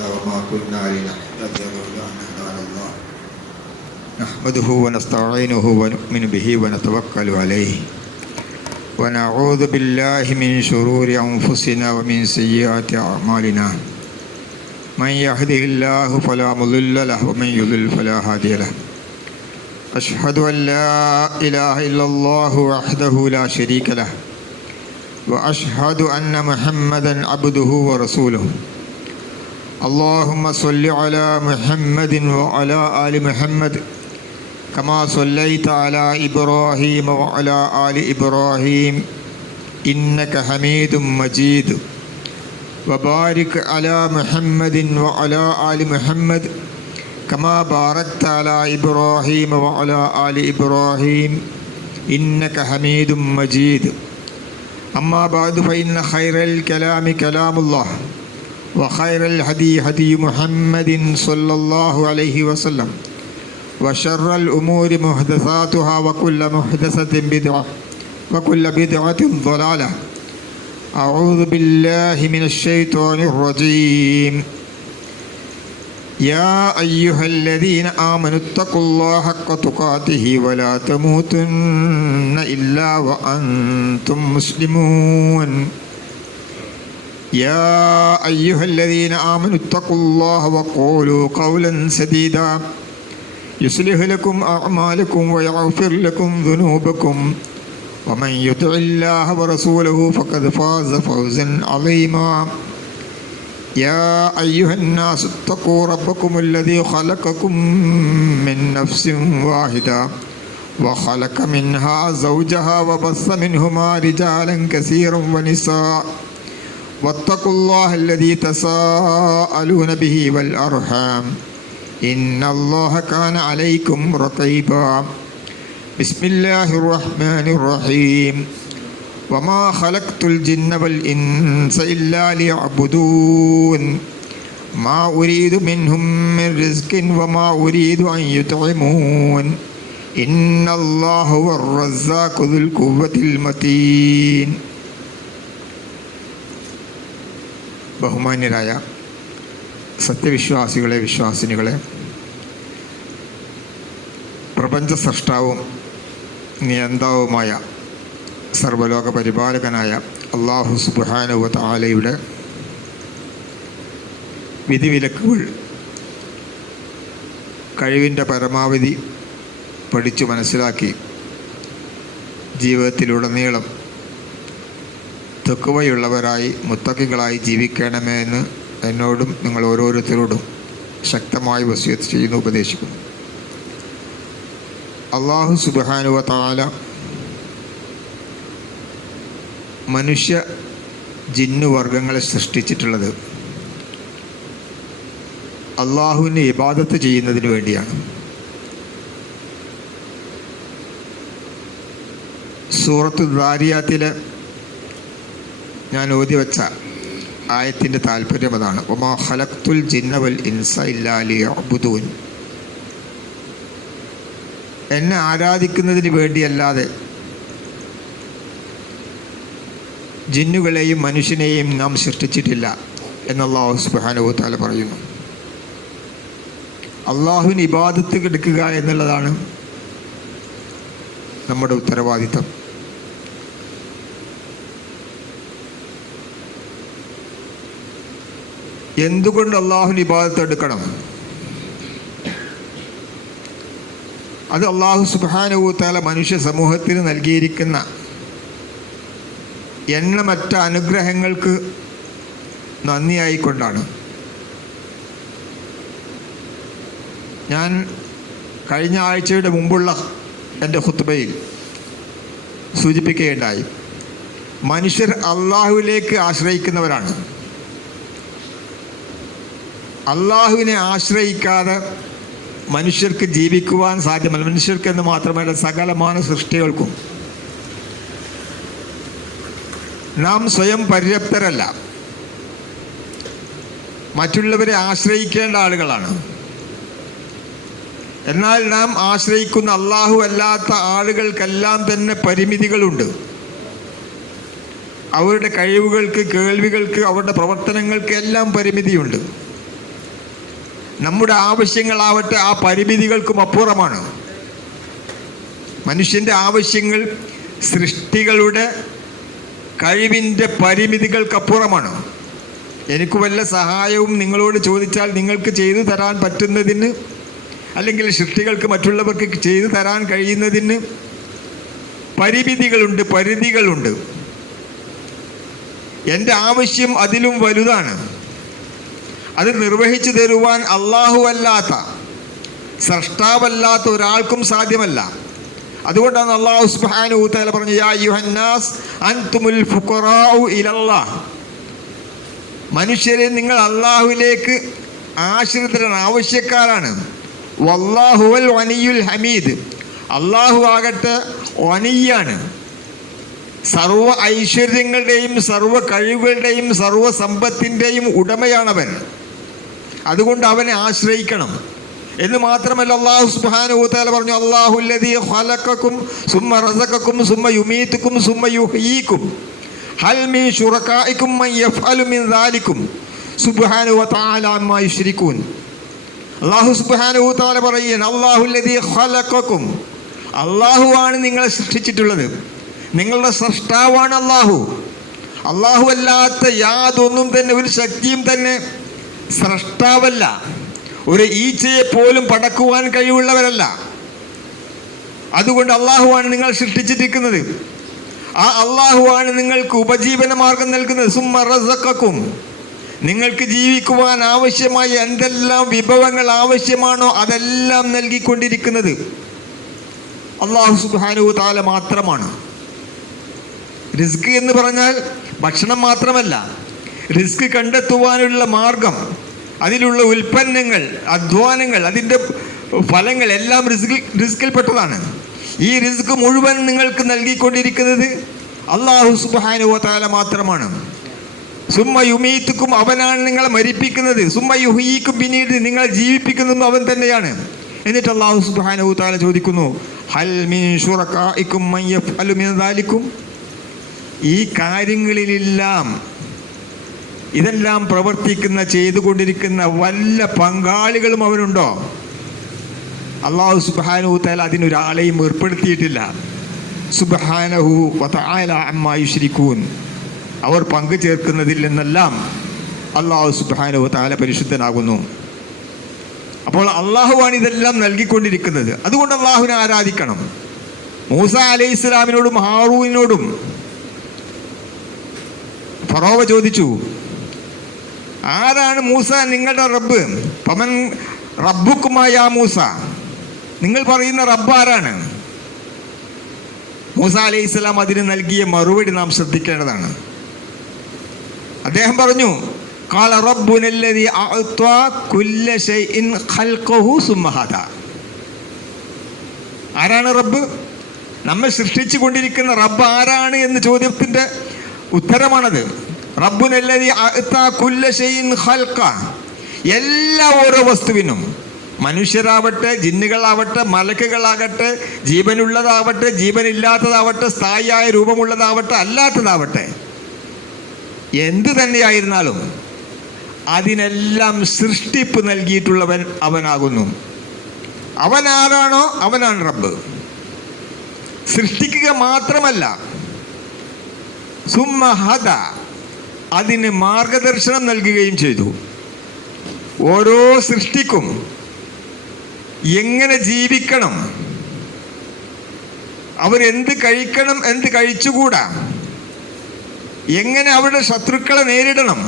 هذا وما كنا لنهتدي لولا أن هدانا الله نحمده ونستعينه ونؤمن به ونتوكل عليه ونعوذ بالله من شرور أنفسنا ومن سيئات أعمالنا من يهده الله فلا مضل له ومن يضلل فلا هادي له أشهد أن لا إله إلا الله وحده لا شريك له وأشهد أن محمدا عبده ورسوله اللهم صل على محمد وعلى آل محمد كما صليت على إبراهيم وعلى آل إبراهيم إنك حميد مجيد وبارك على محمد وعلى آل محمد كما باركت على إبراهيم وعلى آل إبراهيم إنك حميد مجيد أما بعد فإن خير الكلام كلام الله وخير الهدي هدي محمد صلى الله عليه وسلم وشر الأمور محدثاتها وكل محدثة بدعة وكل بدعة ضلالة أعوذ بالله من الشيطان الرجيم يا أيها الذين آمنوا اتقوا الله حق تقاته ولا تموتن إلا وأنتم مسلمون يا أيها الذين آمنوا اتقوا الله وقولوا قولا سديدا يصلح لكم أعمالكم ويغفر لكم ذنوبكم ومن يطع الله ورسوله فقد فاز فوزا عظيما يا أيها الناس اتقوا ربكم الذي خلقكم من نفس واحدة وخلق منها زوجها وبث منهما رجالا كثيرا ونساء واتقوا الله الذي تساءلون به والأرحام إن الله كان عليكم رقيبا بسم الله الرحمن الرحيم وما خلقت الجن والإنس إلا ليعبدون ما أريد منهم من رزق وما أريد أن يطعمون إن الله هو الرزاق ذو القوة المتين. ബഹുമാന്യരായ സത്യവിശ്വാസികളെ, വിശ്വാസിനികളെ, പ്രപഞ്ച സൃഷ്ടാവും നിയന്താവുമായ സർവ്വലോക പരിപാലകനായ അല്ലാഹു സുബ്ഹാനഹു വ തആലയുടെ വിധിവിലക്കുകൾ കഴിവിൻ്റെ പരമാവധി പഠിച്ചു മനസ്സിലാക്കി ജീവിതത്തിലുടനീളം തഖ്വയുള്ളവരായി മുത്തഖികളായി ജീവിക്കണമേ എന്ന് എന്നോടും നിങ്ങൾ ഓരോരുത്തരോടും ശക്തമായി വസിയത്ത് ചെയ്യുന്നു, ഉപദേശിക്കുന്നു. അല്ലാഹു സുബ്ഹാനഹു വ തആല മനുഷ്യ ജിന്നു വർഗങ്ങളെ സൃഷ്ടിച്ചിട്ടുള്ളത് അള്ളാഹുവിന് ഇബാദത്ത് ചെയ്യുന്നതിന് വേണ്ടിയാണ്. സൂറത്തു ദാരിയാത്തിലെ ഞാൻ ഓതി വെച്ച ആയത്തിൻ്റെ താല്പര്യം അതാണ്. വമാ ഖലഖ്തുൽ ജിന്ന വൽ ഇൻസ ഇല്ലാ ലിയഅ്ബുദൂൻ. എന്നെ ആരാധിക്കുന്നതിന് വേണ്ടിയല്ലാതെ ജിന്നുകളെയും മനുഷ്യനെയും നാം സൃഷ്ടിച്ചിട്ടില്ല എന്ന് അല്ലാഹു സുബ്ഹാനഹു വ തആല പറയുന്നു. അള്ളാഹുവിന് ഇബാദത്ത് എടുക്കുക എന്നുള്ളതാണ് നമ്മുടെ ഉത്തരവാദിത്തം. എന്തുകൊണ്ട് അള്ളാഹുവിന് ഇബാദത്ത് എടുക്കണം? അത് അല്ലാഹു സുബ്ഹാനഹു വ തആല മനുഷ്യ സമൂഹത്തിന് നൽകിയിരിക്കുന്ന എണ്ണമറ്റ അനുഗ്രഹങ്ങൾക്ക് നന്ദിയായിക്കൊണ്ടാണ്. ഞാൻ കഴിഞ്ഞ ആഴ്ചയുടെ മുമ്പുള്ള എൻ്റെ ഖുത്ബയിൽ സൂചിപ്പിക്കുകയുണ്ടായി, മനുഷ്യർ അള്ളാഹുവിലേക്ക് ആശ്രയിക്കുന്നവരാണ്. അള്ളാഹുവിനെ ആശ്രയിക്കാതെ മനുഷ്യർക്ക് ജീവിക്കുവാൻ സാധ്യമല്ല. മനുഷ്യർക്കെന്ന് മാത്രമല്ല, സകലമാന സൃഷ്ടികൾക്കും. നാം സ്വയം പര്യാപ്തരല്ല, മറ്റുള്ളവരെ ആശ്രയിക്കേണ്ട ആളുകളാണ്. എന്നാൽ നാം ആശ്രയിക്കുന്ന അള്ളാഹു അല്ലാത്ത ആളുകൾക്കെല്ലാം തന്നെ പരിമിതികളുണ്ട്. അവരുടെ കഴിവുകൾക്ക്, കേൾവികൾക്ക്, അവരുടെ പ്രവർത്തനങ്ങൾക്ക് എല്ലാം പരിമിതിയുണ്ട്. നമ്മുടെ ആവശ്യങ്ങളാവട്ടെ ആ പരിമിതികൾക്കും അപ്പുറമാണ്. മനുഷ്യൻ്റെ ആവശ്യങ്ങൾ സൃഷ്ടികളുടെ കഴിവിൻ്റെ പരിമിതികൾക്കപ്പുറമാണ്. എനിക്ക് വല്ല സഹായവും നിങ്ങളോട് ചോദിച്ചാൽ നിങ്ങൾക്ക് ചെയ്തു തരാൻ പറ്റുന്നതിന്, അല്ലെങ്കിൽ സൃഷ്ടികൾക്ക് മറ്റുള്ളവർക്ക് ചെയ്തു തരാൻ കഴിയുന്നതിന് പരിമിതികളുണ്ട്, പരിധികളുണ്ട്. എൻ്റെ ആവശ്യം അതിലും വലുതാണ്. അത് നിർവഹിച്ചു തരുവാൻ അല്ലാഹു അല്ലാത്ത, സ്രഷ്ടാവല്ലാത്ത ഒരാൾക്കും സാധ്യമല്ല. അതുകൊണ്ടാണ് അല്ലാഹു സുബ്ഹാനഹു വ തആല പറഞ്ഞു, യാ അയ്യുഹന്നാസ് അൻതുമുൽ ഫുഖറാഉ ഇലല്ലാഹ്. മനുഷ്യരെ, നിങ്ങൾ അല്ലാഹുവിലേക്ക് ആശ്രിതരാണ്, ആവശ്യക്കാരാണ്. വല്ലാഹുവൽ വനിയുൽ ഹമീദ്. അല്ലാഹു ആകട്ടെ വനിയാണ്, സർവ ഐശ്വര്യങ്ങളുടെയും സർവ കഴിവുകളുടെയും സർവ സമ്പത്തിൻ്റെയും ഉടമയാണവൻ. അതുകൊണ്ട് അവനെ ആശ്രയിക്കണം. എന്ന് മാത്രമല്ല, അല്ലാഹു സുബ്ഹാനഹു വ തആല പറഞ്ഞു, അല്ലാഹുല്ലദീ ഖലഖക്കും സുമ്മ റസഖക്കും സുമ്മ യുമീതുക്കും സുമ്മ യുഹ്യീക്കും ഹൽ മിൻ ശുറകാഇക്കും മൻ യഫ്അലു മിൻ ദാലികും സുബ്ഹാനഹു വ തആല അമ്മാ യുശ്രികൂൻ. അല്ലാഹു സുബ്ഹാനഹു വ തആല പറയുന്നു, അല്ലാഹുല്ലദീ ഖലഖക്കും. അല്ലാഹുവാണ് നിങ്ങളെ സൃഷ്ടിച്ചിട്ടുള്ളത്. നിങ്ങളുടെ സ്രഷ്ടാവാണ് അല്ലാഹു. അല്ലാഹു അല്ലാത്ത യാതൊന്നും തന്നെ, ഒരു ശക്തിയും തന്നെ സ്രഷ്ടാവല്ല. ഒരു ഈച്ചയെ പോലും പടക്കുവാൻ കഴിവുള്ളവരല്ല. അതുകൊണ്ട് അല്ലാഹുവാണ് നിങ്ങൾ സൃഷ്ടിച്ചിരിക്കുന്നത്. ആ അല്ലാഹുവാണ് നിങ്ങൾക്ക് ഉപജീവന മാർഗം നൽകുന്നത്. സുമ്മ റസഖക്കും. നിങ്ങൾക്ക് ജീവിക്കുവാൻ ആവശ്യമായ എന്തെല്ലാം വിഭവങ്ങൾ ആവശ്യമാണോ അതെല്ലാം നൽകിക്കൊണ്ടിരിക്കുന്നത് അല്ലാഹു സുബ്ഹാനഹു വ തആല മാത്രമാണ്. റിസ്ക് എന്ന് പറഞ്ഞാൽ ഭക്ഷണം മാത്രമല്ല, റിസ്ക് കണ്ടെത്തുവാനുള്ള മാർഗം, അതിലുള്ള ഉൽപ്പന്നങ്ങൾ, അധ്വാനങ്ങൾ, അതിൻ്റെ ഫലങ്ങൾ എല്ലാം റിസ്കിൽപ്പെട്ടതാണ്. ഈ റിസ്ക് മുഴുവൻ നിങ്ങൾക്ക് നൽകിക്കൊണ്ടിരിക്കുന്നത് അല്ലാഹു സുബ്ഹാനഹു വ തആല മാത്രമാണ്. സുമ്മ യുമീതുക്കും. അവനാണ് നിങ്ങളെ മരിപ്പിക്കുന്നത്. സുമ്മ യുഹ്യീക്കും. പിന്നീട് നിങ്ങളെ ജീവിപ്പിക്കുന്നതും അവൻ തന്നെയാണ്. എന്നിട്ട് അല്ലാഹു സുബ്ഹാനഹു വ തആല ചോദിക്കുന്നു, ഹൽ മിൻ ശുറകാഇക്കും മൻ യഫ്അലു മിൻ ദാലികും. ഈ കാര്യങ്ങളിലെല്ലാം, ഇതെല്ലാം പ്രവർത്തിക്കുന്ന, ചെയ്തുകൊണ്ടിരിക്കുന്ന വല്ല പങ്കാളികളും അവനുണ്ടോ? അല്ലാഹു സുബ്ഹാനഹു വ തആല അതിനൊരാളെയും ഏർപ്പെടുത്തിയിട്ടില്ല. സുബ്ഹാനഹു വ തആല അമ്മാ യുശ്രികൂൻ. അവർ പങ്കു ചേർക്കുന്നതിൽ നിന്നെല്ലാം അല്ലാഹു സുബ്ഹാനഹു വ തആല പരിശുദ്ധനാകുന്നു. അപ്പോൾ അല്ലാഹുവാണ് ഇതെല്ലാം നൽകിക്കൊണ്ടിരിക്കുന്നത്. അതുകൊണ്ട് അല്ലാഹുവിനെ ആരാധിക്കണം. മൂസ അലൈഹിസ്സലാമിനോടും ഹാറൂനോടും ഫറോവ ചോദിച്ചു, ആരാണ് മൂസ നിങ്ങളുടെ റബ്ബ്? പമൻ റബ്ബുക്കുമായ മൂസ, നിങ്ങൾ പറയുന്ന റബ്ബ് ആരാണ്? മൂസ അലൈഹിസ്സലാം അതിന് നൽകിയ മറുപടി നാം ശ്രദ്ധിക്കേണ്ടതാണ്. അദ്ദേഹം പറഞ്ഞു, ഖാല റബ്ബുനല്ലദീ അഅ്താ കുല്ല ശൈഇൻ ഖൽഖഹു സുമ്മ ഹദാ. ആരാണ് റബ്ബ്? നമ്മെ സൃഷ്ടിച്ചു കൊണ്ടിരിക്കുന്ന റബ്ബ് ആരാണ് എന്ന ചോദ്യത്തിൻ്റെ ഉത്തരമാണത്. റബ്ബുനല്ലദീ അഅ്താ കുല്ല ശൈഇൻ ഖൽഖ. എല്ലാ ഓരോ വസ്തുവിനും, മനുഷ്യരാവട്ടെ, ജിന്നുകളാവട്ടെ, മലക്കുകളാകട്ടെ, ജീവനുള്ളതാവട്ടെ, ജീവനില്ലാത്തതാവട്ടെ, സ്ഥായിയായ രൂപമുള്ളതാവട്ടെ, അല്ലാത്തതാവട്ടെ, എന്തു തന്നെയായിരുന്നാലും അതിനെല്ലാം സൃഷ്ടിപ്പ് നൽകിയിട്ടുള്ളവൻ അവനാകുന്നു. അവനാരാണോ അവനാണ് റബ്ബ്. സൃഷ്ടിക്കുക മാത്രമല്ല, സുമ്മ ഹദ, അതിന് മാർഗദർശനം നൽകുകയും ചെയ്തു. ഓരോ സൃഷ്ടിക്കും എങ്ങനെ ജീവിക്കണം, അവരെന്ത് കഴിക്കണം, എന്ത് കഴിച്ചുകൂടാ, എങ്ങനെ അവരുടെ ശത്രുക്കളെ നേരിടണം,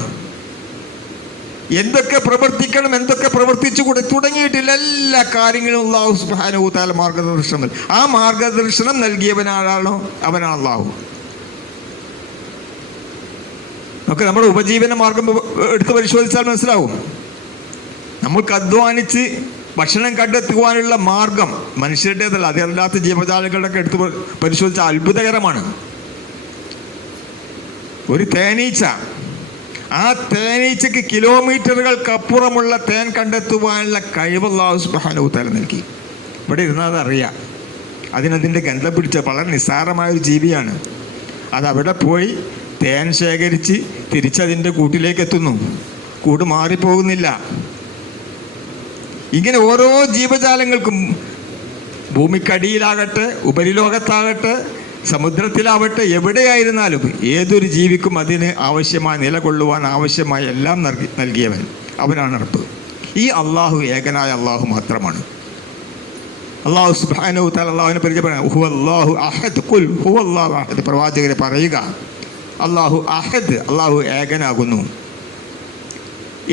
എന്തൊക്കെ പ്രവർത്തിക്കണം, എന്തൊക്കെ പ്രവർത്തിച്ചുകൂടെ തുടങ്ങിയിട്ടില്ല എല്ലാ കാര്യങ്ങളും അല്ലാഹു സുബ്ഹാനഹു വ തആല മാർഗദർശനം. ആ മാർഗദർശനം നൽകിയവനാണോ അവനാണ് അല്ലാഹു. നമുക്ക് നമ്മുടെ ഉപജീവന മാർഗം എടുത്ത് പരിശോധിച്ചാൽ മനസ്സിലാവും. നമ്മൾക്ക് അധ്വാനിച്ച് ഭക്ഷണം കണ്ടെത്തുവാനുള്ള മാർഗം മനുഷ്യരുടേതല്ല, അതല്ലാത്ത ജീവജാലങ്ങളുടെയൊക്കെ എടുത്ത് പരിശോധിച്ചാൽ അത്ഭുതകരമാണ്. ഒരു തേനീച്ച, ആ തേനീച്ചയ്ക്ക് കിലോമീറ്ററുകൾക്കപ്പുറമുള്ള തേൻ കണ്ടെത്തുവാനുള്ള കഴിവ് അല്ലാഹു സുബ്ഹാനഹു വ തആല നൽകി. ഇവിടെ ഇരുന്നാൽ അതറിയാം. അതിനതിൻ്റെ ഗന്ധം പിടിച്ച വളരെ നിസ്സാരമായൊരു ജീവിയാണ്. അതവിടെ പോയി തേൻ ശേഖരിച്ച് തിരിച്ചതിൻ്റെ കൂട്ടിലേക്ക് എത്തുന്നു. കൂട് മാറിപ്പോകുന്നില്ല. ഇങ്ങനെ ഓരോ ജീവജാലങ്ങൾക്കും ഭൂമിക്കടിയിലാകട്ടെ, ഉപരിലോകത്താകട്ടെ, സമുദ്രത്തിലാവട്ടെ, എവിടെയായിരുന്നാലും ഏതൊരു ജീവിക്കും അതിന് ആവശ്യമായി നിലകൊള്ളുവാൻ ആവശ്യമായ എല്ലാം നൽകിയവൻ അവനാണ് റബ്ബ്. ഈ അള്ളാഹു ഏകനായ അള്ളാഹു മാത്രമാണ്. അള്ളാഹു സുബ്ഹാനഹു വ തആല അള്ളാഹുവിനെ പരിചയപ്പെടുക, ഹുവല്ലാഹു അഹദ്, ഖുൽ ഹുവല്ലാഹു അഹദ്. പ്രവാചകരെ പറയുക, അള്ളാഹു അഹദ്, അള്ളാഹു ഏകനാകുന്നു.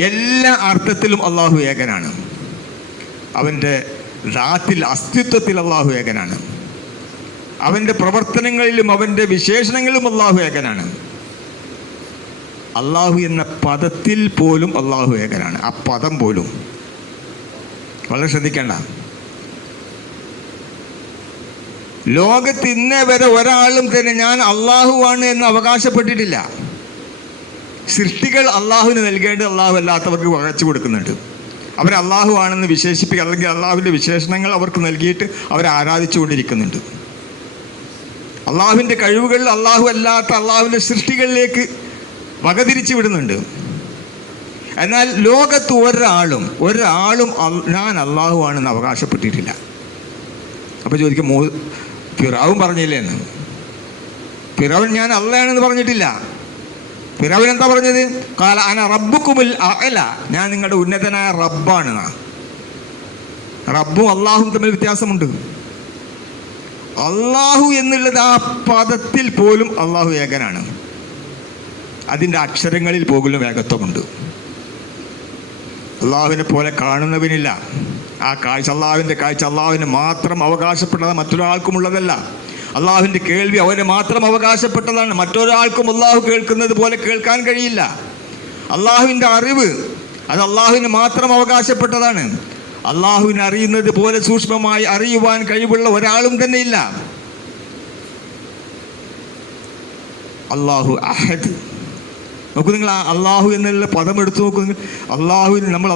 എല്ലാ അർത്ഥത്തിലും അള്ളാഹു ഏകനാണ്. അവൻ്റെ ദാത്തിൽ, അസ്തിത്വത്തിൽ അള്ളാഹു ഏകനാണ്. അവൻ്റെ പ്രവർത്തനങ്ങളിലും അവൻ്റെ വിശേഷണങ്ങളിലും അള്ളാഹു ഏകനാണ്. അള്ളാഹു എന്ന പദത്തിൽ പോലും അള്ളാഹു ഏകനാണ്. ആ പദം പോലും വളരെ ശ്രദ്ധിക്കേണ്ട. ലോകത്ത് ഇന്നേ വരെ ഒരാളും തന്നെ ഞാൻ അള്ളാഹുവാണ് എന്ന് അവകാശപ്പെട്ടിട്ടില്ല. സൃഷ്ടികൾ അള്ളാഹുവിന് നൽകേണ്ടത് അള്ളാഹു അല്ലാത്തവർക്ക് വകച്ചു കൊടുക്കുന്നുണ്ട്. അവർ അള്ളാഹു ആണെന്ന് വിശേഷിപ്പിക്കുക, അല്ലെങ്കിൽ അള്ളാഹുവിൻ്റെ വിശേഷണങ്ങൾ അവർക്ക് നൽകിയിട്ട് അവരെ ആരാധിച്ചുകൊണ്ടിരിക്കുന്നുണ്ട്. അള്ളാഹുവിൻ്റെ കഴിവുകൾ അള്ളാഹു അല്ലാത്ത അള്ളാഹുവിൻ്റെ സൃഷ്ടികളിലേക്ക് വകതിരിച്ചു വിടുന്നുണ്ട്. എന്നാൽ ലോകത്ത് ഒരാളും ഞാൻ അള്ളാഹു ആണെന്ന് അവകാശപ്പെട്ടിട്ടില്ല. അപ്പോൾ ചോദിക്കും, ഫിറഔൻ പറഞ്ഞില്ലേ എന്ന്? ഫിറഔൻ ഞാൻ അള്ളയാണെന്ന് പറഞ്ഞിട്ടില്ല. ഫിറഔൻ എന്താ പറഞ്ഞത്? ഖാല അന റബ്ബുക്കുമുൽ അഅല, ഞാൻ നിങ്ങളുടെ ഉന്നതനായ റബ്ബാണ്. റബ്ബും അള്ളാഹും തമ്മിൽ വ്യത്യാസമുണ്ട്. അള്ളാഹു എന്നുള്ളത് ആ പദത്തിൽ പോലും അള്ളാഹു ഏകനാണ്. അതിൻ്റെ അക്ഷരങ്ങളിൽ പോലും ഏകത്വമുണ്ട്. അള്ളാഹുവിനെ പോലെ കാണുന്നവനില്ല. ആ കാഴ്ച, അള്ളാഹുവിൻ്റെ കാഴ്ച അള്ളാഹുവിന് മാത്രം അവകാശപ്പെട്ടത്, മറ്റൊരാൾക്കും ഉള്ളതല്ല. അള്ളാഹുവിൻ്റെ കേൾവി അവന് മാത്രം അവകാശപ്പെട്ടതാണ്. മറ്റൊരാൾക്കും അള്ളാഹു കേൾക്കുന്നത് പോലെ കേൾക്കാൻ കഴിയില്ല. അള്ളാഹുവിൻ്റെ അറിവ് അത് അള്ളാഹുവിന് മാത്രം അവകാശപ്പെട്ടതാണ്. അള്ളാഹുവിനെ അറിയുന്നത് പോലെ സൂക്ഷ്മമായി അറിയുവാൻ കഴിവുള്ള ഒരാളും തന്നെ ഇല്ല. അള്ളാഹു അഹദ്. നോക്കൂ നിങ്ങൾ, ആ അള്ളാഹു എന്നുള്ള പദം എടുത്തു നോക്കൂ നിങ്ങൾ. അള്ളാഹുവിന് നമ്മൾ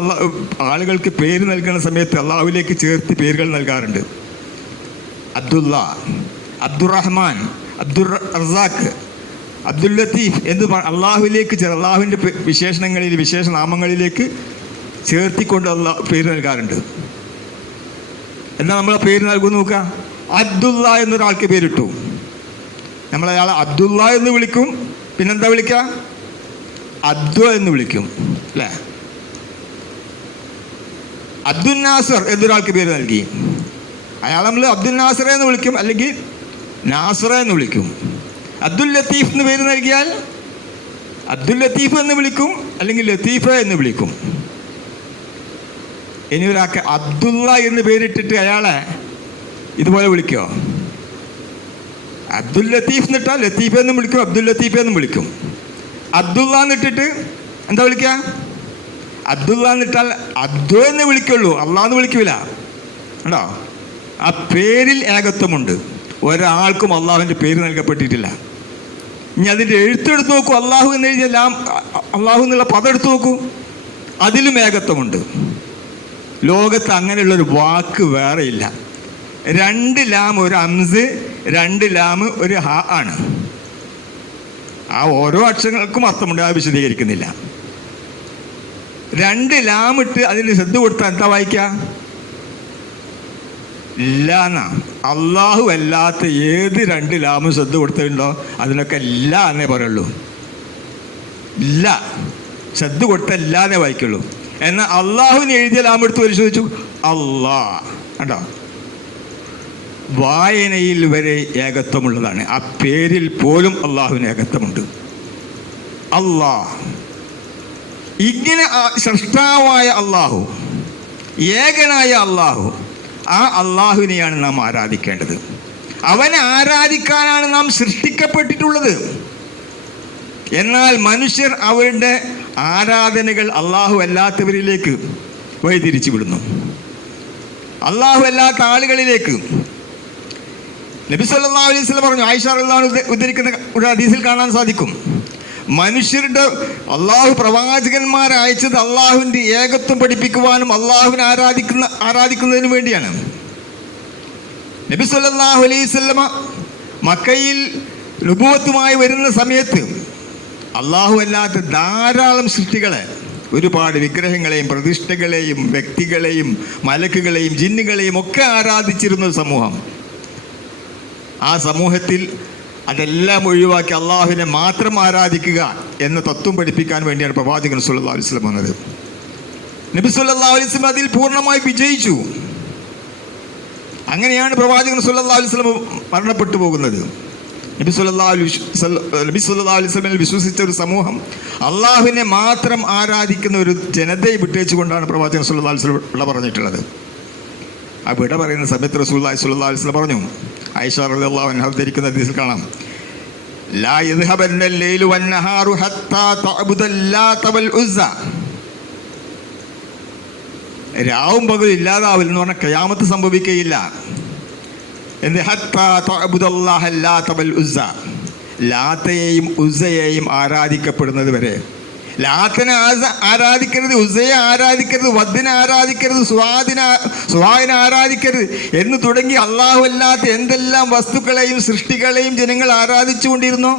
ആളുകൾക്ക് പേര് നൽകുന്ന സമയത്ത് അള്ളാഹുവിലേക്ക് ചേർത്ത് പേരുകൾ നൽകാറുണ്ട്. അബ്ദുള്ള, അബ്ദുറഹ്മാൻ, അബ്ദുർ റസാഖ്, അബ്ദുൽ ലത്തീഫ് എന്ന് അള്ളാഹുവിലേക്ക് അള്ളാഹുവിൻ്റെ വിശേഷണങ്ങളിൽ, വിശേഷനാമങ്ങളിലേക്ക് ചേർത്തിക്കൊണ്ട് പേര് നൽകാറുണ്ട്. എന്നാൽ നമ്മൾ പേര് നൽകുമെന്ന് നോക്കുക. അബ്ദുള്ള എന്നൊരാൾക്ക് പേരിട്ടു, നമ്മളയാളെ അബ്ദുള്ള എന്ന് വിളിക്കും. പിന്നെന്താ വിളിക്കുക? അബ്ദു എന്ന് വിളിക്കും, അല്ലേ? അബ്ദുൽ നാസർ എന്നൊരാൾക്ക് പേര് നൽകി, അയാൾ നമ്മൾ അബ്ദുൽ നാസർ എന്ന് വിളിക്കും, അല്ലെങ്കിൽ നാസറ എന്ന് വിളിക്കും. അബ്ദുൽ ലത്തീഫ് എന്ന് പേര് നൽകിയാൽ അബ്ദുൽ ലത്തീഫ് എന്ന് വിളിക്കും, അല്ലെങ്കിൽ ലത്തീഫ എന്ന് വിളിക്കും. ഇനി ഒരാൾക്ക് അബ്ദുള്ള എന്ന് പേരിട്ടിട്ട് അയാളെ ഇതുപോലെ വിളിക്കുമോ? അബ്ദുൽ ലത്തീഫ് എന്നിട്ടാൽ ലത്തീഫ എന്നും വിളിക്കും, അബ്ദുൽ ലത്തീഫ എന്നും വിളിക്കും. അബ്ദുള്ള എന്നിട്ടിട്ട് എന്താ വിളിക്കുക? അബ്ദുള്ള എന്നിട്ടാൽ അബ്ദു എന്ന് വിളിക്കുള്ളൂ, അള്ളാന്ന് വിളിക്കൂല. ഉണ്ടോ? ആ പേരിൽ ഏകത്വമുണ്ട്. ഒരാൾക്കും അള്ളാഹുവിൻ്റെ പേര് നൽകപ്പെട്ടിട്ടില്ല. ഇനി അതിൻ്റെ എഴുത്തെടുത്ത് നോക്കൂ. അള്ളാഹു എന്ന് എഴുതിയ അള്ളാഹു എന്നുള്ള പദം എടുത്തു നോക്കൂ, അതിലും ഏകത്വമുണ്ട്. ലോകത്ത് അങ്ങനെയുള്ളൊരു വാക്ക് വേറെ ഇല്ല. 2 ലാം ഒരു അംസ്, 2 ലാം ഒരു ഹ ആണ്. ആ ഓരോ അക്ഷരങ്ങൾക്കും അർത്ഥമുണ്ട്, അത് വിശദീകരിക്കുന്നില്ല. 2 ലാം ഇട്ട് അതിന് ശ്രദ്ധ കൊടുത്താൽ എന്താ വായിക്കുക? ഇല്ലാന്ന. അള്ളാഹു അല്ലാത്ത ഏത് 2 ലാമും ശ്രദ്ധ കൊടുത്തിട്ടുണ്ടോ അതിനൊക്കെ ഇല്ല എന്നേ പറയുള്ളൂ. ഇല്ല, ശ്രദ്ധ കൊടുത്താൽ ഇല്ലാന്നേ വായിക്കുള്ളൂ. എന്നാൽ അള്ളാഹുവിന് എഴുതിയ ലാം എടുത്ത് പരിശോധിച്ചു, അള്ളാ. കണ്ടോ? വായനയിൽ വരെ ഏകത്വമുള്ളതാണ്. ആ പേരിൽ പോലും അള്ളാഹുവിന് ഏകത്വമുണ്ട്. അള്ളാഹ്, ഇങ്ങനെ സൃഷ്ടാവായ അള്ളാഹു, ഏകനായ അള്ളാഹു, ആ അള്ളാഹുവിനെയാണ് നാം ആരാധിക്കേണ്ടത്. അവനെ ആരാധിക്കാനാണ് നാം സൃഷ്ടിക്കപ്പെട്ടിട്ടുള്ളത്. എന്നാൽ മനുഷ്യർ അവരുടെ ആരാധനകൾ അള്ളാഹു അല്ലാത്തവരിലേക്ക് വഴിതിരിച്ചു വിടുന്നു, അള്ളാഹു അല്ലാത്ത ആളുകളിലേക്ക്. നബി സല്ലല്ലാഹു അലൈഹി വസല്ലം പറഞ്ഞു, ആയിഷ റളിയല്ലാഹു അൻഹ ഉദ്ധരിക്കുന്ന ഒരു ഹദീസിൽ കാണാൻ സാധിക്കും, മനുഷ്യരുടെ അള്ളാഹു പ്രവാചകന്മാരെ അയച്ചത് അള്ളാഹുവിൻ്റെ ഏകത്വം പഠിപ്പിക്കുവാനും അള്ളാഹുവിനെ ആരാധിക്കുന്നതിനു വേണ്ടിയാണ്. നബി സല്ലല്ലാഹു അലൈഹി വസല്ലമ മക്കയിൽ നുബുവത്തുമായി വരുന്ന സമയത്ത് അള്ളാഹു അല്ലാത്ത ധാരാളം സൃഷ്ടികളെ ഒരുപാട് വിഗ്രഹങ്ങളെയും പ്രതിഷ്ഠകളെയും വ്യക്തികളെയും മലക്കുകളെയും ജിന്നുകളെയും ഒക്കെ ആരാധിച്ചിരുന്ന ഒരു സമൂഹം. ആ സമൂഹത്തിൽ അതെല്ലാം ഒഴിവാക്കി അള്ളാഹുവിനെ മാത്രം ആരാധിക്കുക എന്ന തത്വം പഠിപ്പിക്കാൻ വേണ്ടിയാണ് പ്രവാചകൻ സല്ലല്ലാഹു അലൈഹി വസല്ലം വന്നത്. നബി സല്ലല്ലാഹു അലൈഹി വസല്ലം അതിൽ പൂർണ്ണമായി വിജയിച്ചു. അങ്ങനെയാണ് പ്രവാചകൻ സല്ലല്ലാഹു അലൈഹി വസല്ലം മരണപ്പെട്ടു പോകുന്നത്. നബി സല്ലല്ലാഹു അലൈഹി വസല്ലം വിശ്വസിച്ച ഒരു സമൂഹം അള്ളാഹുവിനെ മാത്രം ആരാധിക്കുന്ന ഒരു ജനതയെ വിട്ടേച്ചുകൊണ്ടാണ് പ്രവാചകൻ സല്ലല്ലാഹു അലൈഹി വസല്ലം വിട പറഞ്ഞിട്ടുള്ളത്. ആ വിട പറയുന്ന സമയത്ത് റസൂലുള്ളാഹി സ്വല്ലല്ലാഹു അലൈഹി വസല്ലം പറഞ്ഞു, ആയിഷ റളിയല്ലാഹു അൻഹ ഉദ്ധരിക്കുന്ന ഹദീസിൽ കാണാം, ലാ യദ്ഹബന്ന ലൈലു വന്നഹാറു ഹത്താ തഅബുദൽ ലാത വൽ ഉസ്സ. രാവും പകലും ഇല്ലാതാവില്ല എന്ന് പറഞ്ഞാൽ ഖിയാമത്ത് സംഭവിക്കുകയില്ല. എന്ത്? ഹത്താ തഅബുദല്ലാഹ ലാത വൽ ഉസ്സ. ലാത്തയെയും ഉസ്സയെയും ആരാധിക്കപ്പെടുന്നത് വരെ. ലാത്തിനെ ആരാധിക്കരുത്, ഉസ്സയെ ആരാധിക്കരുത്, വദ്ദിനെ ആരാധിക്കരുത്, സ്വാദിനെ ആരാധിക്കരുത് എന്ന് തുടങ്ങി അള്ളാഹു അല്ലാത്ത എന്തെല്ലാം വസ്തുക്കളെയും സൃഷ്ടികളെയും ജനങ്ങൾ ആരാധിച്ചു കൊണ്ടിരുന്നോ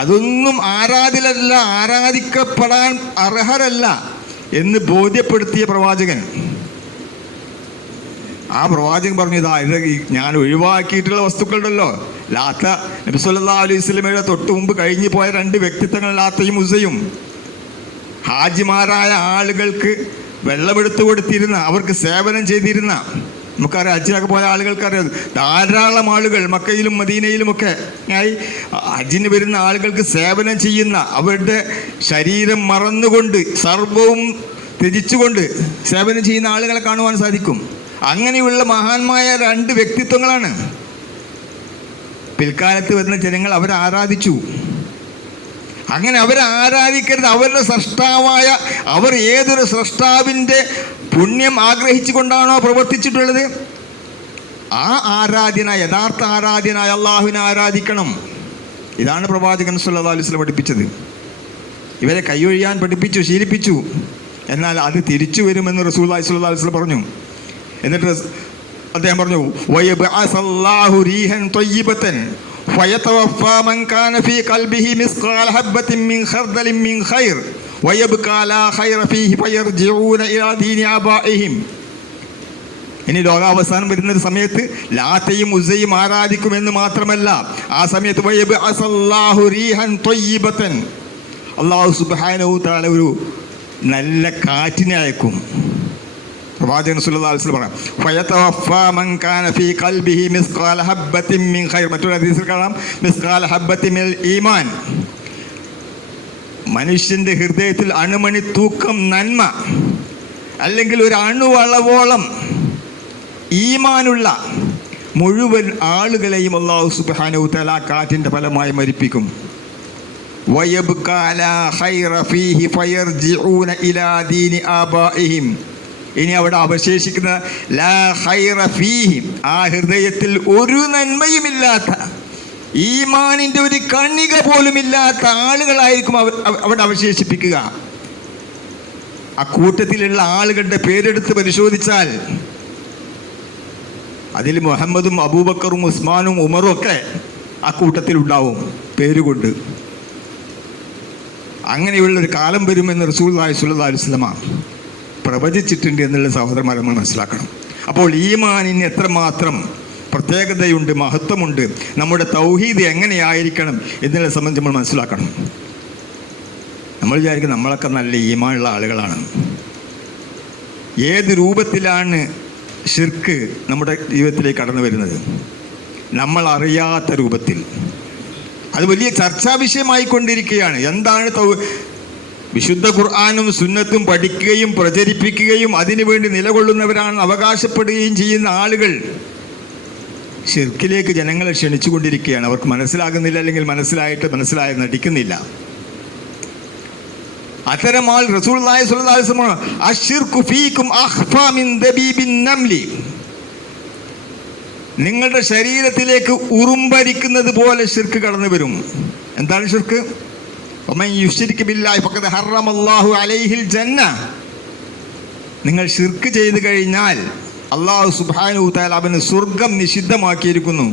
അതൊന്നും ആരാധിലല്ല, ആരാധിക്കപ്പെടാൻ അർഹരല്ല എന്ന് ബോധ്യപ്പെടുത്തിയ പ്രവാചകൻ. ആ പ്രവാചകൻ പറഞ്ഞു, ഇത് ഞാൻ ഒഴിവാക്കിയിട്ടുള്ള വസ്തുക്കളുണ്ടല്ലോ, ലാത്ത നബി സല്ലല്ലാഹു അലൈഹി വസല്ലമയുടെ തൊട്ട് മുമ്പ് കഴിഞ്ഞു പോയ 2 വ്യക്തിത്വങ്ങൾ ലാത്തയും ഉസ്സയും. ഹാജിമാരായ ആളുകൾക്ക് വെള്ളമെടുത്തു കൊടുത്തിരുന്ന, അവർക്ക് സേവനം ചെയ്തിരുന്ന, നമുക്കറിയാം ഹജ്ജിനൊക്കെ പോയ ആളുകൾക്കറിയാം, ധാരാളം ആളുകൾ മക്കയിലും മദീനയിലുമൊക്കെ ആയി ഹജ്ജിന് വരുന്ന ആളുകൾക്ക് സേവനം ചെയ്യുന്ന, അവരുടെ ശരീരം മറന്നുകൊണ്ട് സർവവും ത്യജിച്ചുകൊണ്ട് സേവനം ചെയ്യുന്ന ആളുകളെ കാണുവാൻ സാധിക്കും. അങ്ങനെയുള്ള മഹാന്മായ 2 വ്യക്തിത്വങ്ങളാണ്. പിൽക്കാലത്ത് വരുന്ന ജനങ്ങൾ അവരെ ആരാധിച്ചു. അങ്ങനെ അവരെ ആരാധിക്കരുത്. അവരുടെ സ്രഷ്ടാവായ അവർ ഏതൊരു സ്രഷ്ടാവിൻ്റെ പുണ്യം ആഗ്രഹിച്ചു കൊണ്ടാണോ പ്രവർത്തിച്ചിട്ടുള്ളത്, ആ ആരാധ്യനായ യഥാർത്ഥ ആരാധ്യനായ അള്ളാഹുവിനെ ആരാധിക്കണം. ഇതാണ് പ്രവാചകൻ സല്ലല്ലാഹു അലൈഹി വസല്ലം പഠിപ്പിച്ചത്. ഇവരെ കൈയൊഴിയാൻ പഠിപ്പിച്ചു, ശീലിപ്പിച്ചു. എന്നാൽ അത് തിരിച്ചു വരുമെന്ന് റസൂലുള്ളാഹി സ്വല്ലല്ലാഹു അലൈഹി വസല്ലം പറഞ്ഞു. എന്നിട്ട് അദ്ദേഹം പറഞ്ഞു, വയബ്അസല്ലാഹു റീഹൻ ത്വയ്യിബതൻ ഫയതവഫാ മൻ കാന ഫീ ഖൽബിഹി മിസ്ഖാല ഹബ്ബത്തിൻ മിൻ ഖർദലിൻ മിൻ ഖൈർ വയബ്കാ ലാ ഖൈറ ഫീഹി ഫയർജിഊന ഇലാ ദീനി ആബാഇഹിം. ഇനി ലോകാവസാനം വരുന്നൊരു സമയത്ത് ലാത്തയും ഉസ്സയും ആരാധിക്കുമെന്ന് മാത്രമല്ല, ആ സമയത്ത് വയബ്അസല്ലാഹു റീഹൻ ത്വയ്യിബതൻ, അല്ലാഹു സുബ്ഹാനഹു തആല ഒരു നല്ല കാറ്റിനെ അയക്കും. പ്രവാചകൻ സല്ലല്ലാഹു അലൈഹി വസല്ലം പറഞ്ഞു, ഫയതവഫാ മൻ കാന ഫീ ഖൽബിഹി മിസ്ഖാല ഹബ്ബത്തിൻ മിൻ ഖൈർ. മറ്റൊരു ഹദീസിൽ കാണാം, മിസ്ഖാല ഹബ്ബത്തിൻ മിനൽ ഈമാൻ. മനുഷ്യൻ്റെ ഹൃദയത്തിൽ അണുമണി തൂക്കം നന്മ, അല്ലെങ്കിൽ ഒരു അണുവളവോളം ഈമാനുള്ള മുഴുവൻ ആളുകളെയും അല്ലാഹു സുബ്ഹാനഹു തആല കാറ്റിൻ്റെ ഫലമായി മരിപ്പിക്കും. വയബ്കാ ലാ ഖൈറ ഫീഹി ഫയർജിഊന ഇലാ ദീനി ആബാഇഹിം. ഇനി അവിടെ അവശേഷിക്കുന്ന ലാ ഖൈറ ഫീഹി, ആ ഹൃദയത്തിൽ ഒരു നന്മയുമില്ലാത്ത, ഈമാനിൻ്റെ ഒരു കണിക പോലുമില്ലാത്ത ആളുകളായിരിക്കും അവിടെ അവശേഷിപ്പിക്കുക. ആ കൂട്ടത്തിലുള്ള ആളുകളുടെ പേരെടുത്ത് പരിശോധിച്ചാൽ അതിൽ മുഹമ്മദും അബൂബക്കറും ഉസ്മാനും ഉമറും ഒക്കെ ആ കൂട്ടത്തിലുണ്ടാവും പേരുകൊണ്ട്. അങ്ങനെയുള്ളൊരു കാലം വരുമെന്ന് റസൂലുള്ളാഹി സ്വല്ലല്ലാഹു അലൈഹി വസല്ലം പ്രവചിച്ചിട്ടുണ്ട് എന്നുള്ള സഹോദരന്മാരെ നമ്മൾ മനസ്സിലാക്കണം. അപ്പോൾ ഈമാനിന് എത്രമാത്രം പ്രത്യേകതയുണ്ട്, മഹത്വമുണ്ട്, നമ്മുടെ തൗഹീദ് എങ്ങനെയായിരിക്കണം എന്നതിനെ സംബന്ധിച്ച് നമ്മൾ മനസ്സിലാക്കണം. നമ്മൾ വിചാരിക്കും നമ്മളൊക്കെ നല്ല ഈമാനുള്ള ആളുകളാണ്. ഏത് രൂപത്തിലാണ് ശിർക്ക് നമ്മുടെ ജീവിതത്തിലേക്ക് കടന്നു വരുന്നത്? നമ്മൾ അറിയാത്ത രൂപത്തിൽ. അത് വലിയ ചർച്ചാ വിഷയമായിക്കൊണ്ടിരിക്കുകയാണ്. എന്താണ് വിശുദ്ധ ഖുർആനും സുന്നത്തും പഠിക്കുകയും പ്രചരിപ്പിക്കുകയും അതിനുവേണ്ടി നിലകൊള്ളുന്നവരാണ് അവകാശപ്പെടുകയും ചെയ്യുന്ന ആളുകൾ ശിർക്കിലേക്ക് ജനങ്ങളെ ക്ഷണിച്ചുകൊണ്ടിരിക്കുകയാണ്. അവർക്ക് മനസ്സിലാകുന്നില്ല, അല്ലെങ്കിൽ മനസ്സിലായി നടിക്കുന്നില്ല. അത്തരം ആൾ റസൂലുള്ളാഹി സ്വല്ലല്ലാഹു അലൈഹി വസല്ലം അശ്ശിർകു ഫീകും അഖ്ഫാ മിൻ ദബീബിൻ നംലി, നിങ്ങളുടെ ശരീരത്തിലേക്ക് ഉറുമ്പരിക്കുന്നത് പോലെ ശിർക്ക് കടന്നു വരും. എന്താണ് ശിർക്ക്? വമൻ യുശ്രിക് ബില്ലാഹി ഫഖദ് ഹറമല്ലാഹു അലൈഹിൽ ജന്ന. നിങ്ങൾ ശിർക്ക് ചെയ്തു കഴിഞ്ഞാൽ അല്ലാഹു സുബ്ഹാനഹു തആല അവന് സ്വർഗം നിഷിദ്ധമാക്കിയിരിക്കുന്നു.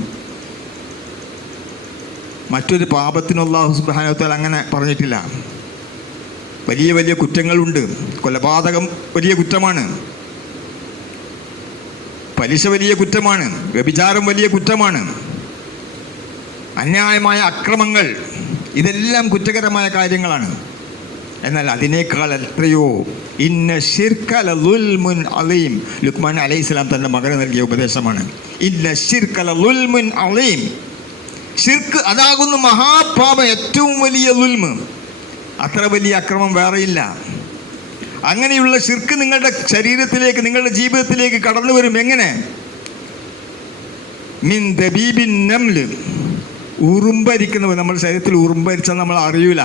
മറ്റൊരു പാപത്തിനും അല്ലാഹു സുബ്ഹാനഹു തആല അങ്ങനെ പറഞ്ഞിട്ടില്ല. വലിയ വലിയ കുറ്റങ്ങളുണ്ട്. കൊലപാതകം വലിയ കുറ്റമാണ്, പലിശ വലിയ കുറ്റമാണ്, വ്യഭിചാരം വലിയ കുറ്റമാണ്, അന്യായമായ അക്രമങ്ങൾ, ഇതെല്ലാം കുറ്റകരമായ കാര്യങ്ങളാണ്. എന്നാൽ അതിനേക്കാൾ എത്രയോ ഇന്ന ശിർക ലളുൽമുൻ അലീം, ലുക്മാൻ അലൈഹിസ്സലാം തൻ്റെ മകന് നൽകിയ ഉപദേശമാണ്. ഇന്ന ശിർക ലളുൽമുൻ അലീം, ശിർക്ക് അതാകുന്നു മഹാപാപം, ഏറ്റവും വലിയ ളുൽമ്. അത്ര വലിയ അക്രമം വേറെയില്ല. അങ്ങനെയുള്ള ശിർക്ക് നിങ്ങളുടെ ശരീരത്തിലേക്ക്, നിങ്ങളുടെ ജീവിതത്തിലേക്ക് കടന്നു വരും. എങ്ങനെ? മിൻ ദബീബിൻ നംല്, ഉറുമ്പരിക്കുന്നത്. നമ്മുടെ ശരീരത്തിൽ ഉറുമ്പരിച്ചാൽ നമ്മൾ അറിയില്ല.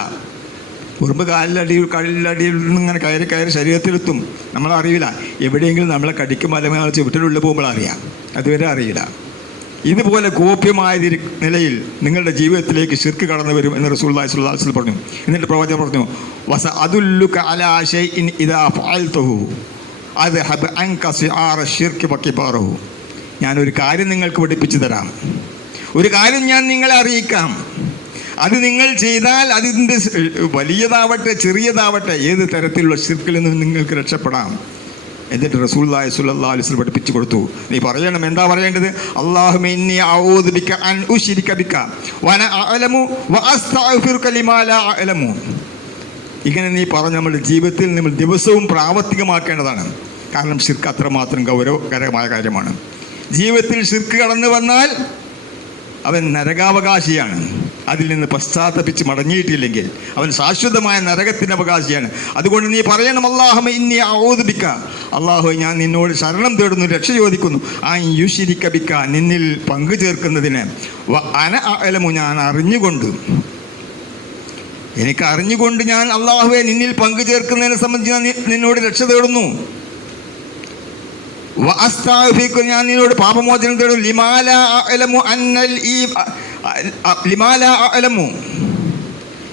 ഉറുമ്പ് കാലിലടിയിൽ ഇങ്ങനെ കയറി ശരീരത്തിലെത്തും, നമ്മളറിയില്ല. എവിടെയെങ്കിലും നമ്മളെ കടിക്കുമ്പോൾ അല്ലെങ്കിൽ ചുവട്ടിനുള്ളിൽ പോകുമ്പോൾ അറിയാം, അതുവരെ അറിയില്ല. ഇതുപോലെ ഗോപ്യമായ നിലയിൽ നിങ്ങളുടെ ജീവിതത്തിലേക്ക് ശിർക്ക് കടന്നു വരും എന്ന് റസൂലുള്ളാഹി സ്വല്ലല്ലാഹു അലൈഹി വസല്ലം പറഞ്ഞു. എന്നിട്ട് പ്രവാചകൻ പറഞ്ഞു, വസ അദുല്ലുക അലാ ഷൈഇൻ ഇദാ ഫഅൽതുഹു അദ്ഹബ അൻക സിആറ ശിർക്ക് വകിബാറഹു. ഞാനൊരു കാര്യം നിങ്ങൾക്ക് പഠിപ്പിച്ചു തരാം, ഒരു കാര്യം ഞാൻ നിങ്ങളെ അറിയിക്കാം. അത് നിങ്ങൾ ചെയ്താൽ അതിൻ്റെ വലിയതാവട്ടെ ചെറിയതാവട്ടെ ഏത് തരത്തിലുള്ള ശിർക്കിൽ നിന്നും നിങ്ങൾക്ക് രക്ഷപ്പെടാം. എന്നിട്ട് റസൂലുള്ളാഹി സ്വല്ലല്ലാഹു അലൈഹി വസല്ലം പഠിപ്പിച്ചു കൊടുത്തു. നീ പറയണം, എന്താ പറയേണ്ടത്? അല്ലാഹുമ്മ ഇന്നി അഊദു ബിക അൻ ഉശ്രിക ബിക വഅന അഅലമു വഅസ്തഗ്ഫിറുക ലിമാ ലാ അഅലമു. ഇങ്ങനെ നീ പറഞ്ഞ് നമ്മുടെ ജീവിതത്തിൽ നമ്മൾ ദിവസവും പ്രാവർത്തികമാക്കേണ്ടതാണ്. കാരണം ശിർക്ക് അത്രമാത്രം ഗൗരവകരമായ കാര്യമാണ്. ജീവിതത്തിൽ ശിർക്ക് കടന്നു വന്നാൽ അവൻ നരകാവകാശിയാണ്. അതിൽ നിന്ന് പശ്ചാത്തപിച്ച് മടങ്ങിയിട്ടില്ലെങ്കിൽ അവൻ ശാശ്വതമായ നരകത്തിന് അവകാശിയാണ്. അതുകൊണ്ട് നീ പറയണം, അല്ലാഹുമ്മ ഇന്നി അഊദു ബിക, അല്ലാഹു ഞാൻ നിന്നോട് ശരണം തേടുന്നു, രക്ഷ ചോദിക്കുന്നു, അൻ യുശ്രിക ബിക, നിന്നിൽ പങ്കു ചേർക്കുന്നതിന്, വ അന അഅലമു, ഞാൻ അറിഞ്ഞുകൊണ്ട്, എനിക്ക് അറിഞ്ഞുകൊണ്ട് ഞാൻ അല്ലാഹുവെ നിന്നിൽ പങ്കു ചേർക്കുന്നതിനെ സംബന്ധിച്ച് ഞാൻ നിന്നോട് രക്ഷ തേടുന്നു, ഞാൻ നിന്നോട് പാപമോചനം തേടും,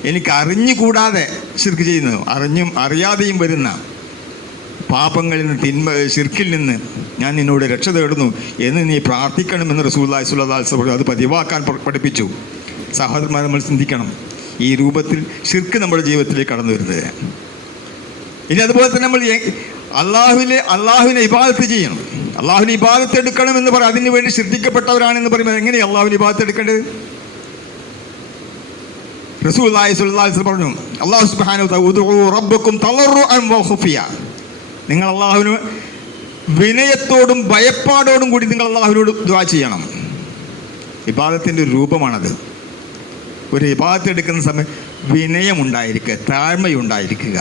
എനിക്ക് അറിഞ്ഞുകൂടാതെ ശിർക്ക് ചെയ്യുന്നു, അറിഞ്ഞും അറിയാതെയും വരുന്ന പാപങ്ങളിൽ നിന്ന്, ശിർക്കിൽ നിന്ന് ഞാൻ നിന്നോട് രക്ഷ തേടുന്നു എന്ന് നീ പ്രാർത്ഥിക്കണമെന്ന് റസൂലുള്ളാഹി സ്വല്ലല്ലാഹു അലൈഹി വസല്ലം അത് പതിവാക്കാൻ പഠിപ്പിച്ചു. സഹോദരന്മാർ, നമ്മൾ ചിന്തിക്കണം, ഈ രൂപത്തിൽ ശിർക്ക് നമ്മുടെ ജീവിതത്തിലേക്ക് കടന്നു വരുന്നത്. ഇനി അതുപോലെ തന്നെ നമ്മൾ അള്ളാഹുവിനെ ഇബാദത്ത് ചെയ്യണം, അള്ളാഹുവിനെ ഇബാദത്ത് എടുക്കണം എന്ന് പറയും. അതിന് വേണ്ടി സൃഷ്ടിക്കപ്പെട്ടവരാണെന്ന് പറയുമ്പോൾ എങ്ങനെയാണ് അള്ളാഹുവിനെ ഇബാദത്ത് എടുക്കേണ്ടത്? റസൂലുള്ളാഹി സ്വല്ലല്ലാഹു അലൈഹി വസല്ലം പറഞ്ഞു, അല്ലാഹു സുബ്ഹാനഹു വ തആല ഉദ്ഉ റബ്ബക്കും തളർറുഅൻ വ ഖുഫിയ, നിങ്ങൾ അള്ളാഹുവിന് വിനയത്തോടും ഭയപ്പാടോടും കൂടി നിങ്ങൾ അള്ളാഹുവിനോട് ദുആ ചെയ്യണം. ഇബാദത്തിൻ്റെ ഒരു രൂപമാണത്. ഒരു ഇബാദത്ത് എടുക്കുന്ന സമയം വിനയമുണ്ടായിരിക്കുക, താഴ്മയുണ്ടായിരിക്കുക.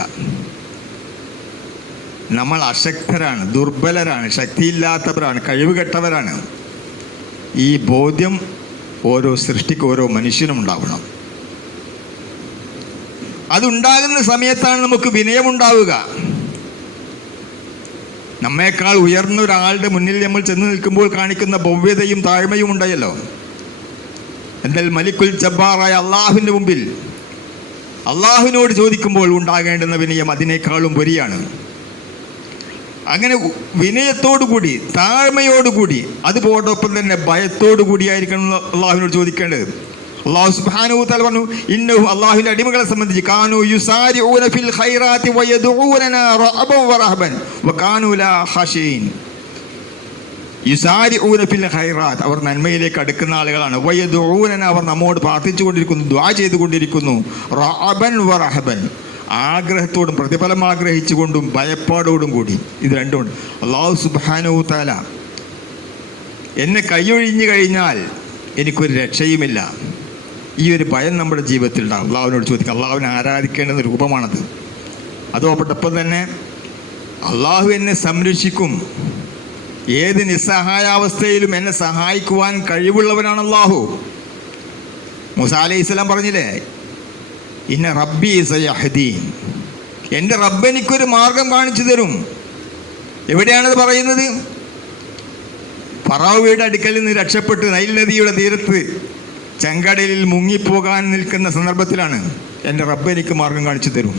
നമ്മൾ അശക്തരാണ്, ദുർബലരാണ്, ശക്തിയില്ലാത്തവരാണ്, കഴിവുകെട്ടവരാണ്. ഈ ബോധ്യം ഓരോ സൃഷ്ടിക്ക്, ഓരോ മനുഷ്യനും ഉണ്ടാവണം. അതുണ്ടാകുന്ന സമയത്താണ് നമുക്ക് വിനയമുണ്ടാവുക. നമ്മേക്കാൾ ഉയർന്ന ഒരാളുടെ മുന്നിൽ നമ്മൾ ചെന്ന് നിൽക്കുമ്പോൾ കാണിക്കുന്ന ഭവ്യതയും താഴ്മയും ഉണ്ടായല്ലോ. എന്നാൽ മലിക്കുൽ ജബ്ബാറായ അള്ളാഹുവിൻ്റെ മുമ്പിൽ അള്ളാഹുവിനോട് ചോദിക്കുമ്പോൾ ഉണ്ടാകേണ്ടുന്ന വിനയം അതിനേക്കാളും വരിയാണ്. അങ്ങനെ വിനയത്തോടുകൂടി, താഴ്മയോടുകൂടി, അതുപോടൊപ്പം തന്നെ ഭയത്തോടു കൂടിയായിരിക്കണം അള്ളാഹുവിനോട് ചോദിക്കേണ്ടത്. അല്ലാഹു സുബ്ഹാനഹു വ തആല പറഞ്ഞു, ഇന്നഹു, അല്ലാഹുവിന്റെ അടിമകളെ സംബന്ധിച്ച്, കാനൂ യുസാരിഊന ഫിൽ ഖൈറാത്തി വയദഊനനാ റഅബൻ വറഹബൻ വകാനൂ ലാ ഖശീൻ. യുസാരിഊന ഫിൽ ഖൈറാത്ത്, അവർ നന്മയിലേക്ക് അടുക്കുന്ന ആളുകളാണ്. വയദഊനന, അവർ നമ്മോട് പ്രാർത്ഥിച്ചുകൊണ്ടിരിക്കുന്നു, ദുആ ചെയ്തുകൊണ്ടിരിക്കുന്നു. റഅബൻ വറഹബൻ, ആഗ്രഹത്തോടും പ്രതിഫലം ആഗ്രഹിച്ചുകൊണ്ടും ഭയപ്പാടോടും കൂടി. ഇത് രണ്ടുമുണ്ട്. അല്ലാഹു സുബ്ഹാനഹു വ തആല എന്നെ കൈയൊഴിഞ്ഞു കഴിഞ്ഞാൽ എനിക്കൊരു രക്ഷയുമില്ല, ഈ ഒരു ഭയം നമ്മുടെ ജീവിതത്തിൽ ഉണ്ടാകും. അള്ളാഹുവിനോട് ചോദിക്കുക. അള്ളാഹുവിനെ ആരാധിക്കേണ്ടുന്ന രൂപമാണത്. അതോടൊപ്പം തന്നെ അള്ളാഹു എന്നെ സംരക്ഷിക്കും, ഏത് നിസ്സഹായാവസ്ഥയിലും എന്നെ സഹായിക്കുവാൻ കഴിവുള്ളവനാണ് അള്ളാഹു. മൂസാ അലൈഹിസ്സലാം പറഞ്ഞില്ലേ, ഇന്ന റബ്ബി സയഹ്ദീൻ, എൻ്റെ റബ്ബ് എനിക്കൊരു മാർഗം കാണിച്ചു തരും. എവിടെയാണത് പറയുന്നത്? ഫറോവയുടെ അടുക്കൽ നിന്ന് രക്ഷപ്പെട്ട് നൈൽ നദിയുടെ തീരത്ത് ചെങ്കടലിൽ മുങ്ങിപ്പോകാൻ നിൽക്കുന്ന സന്ദർഭത്തിലാണ് എൻ്റെ റബ്ബ് എനിക്ക് മാർഗം കാണിച്ചു തരും.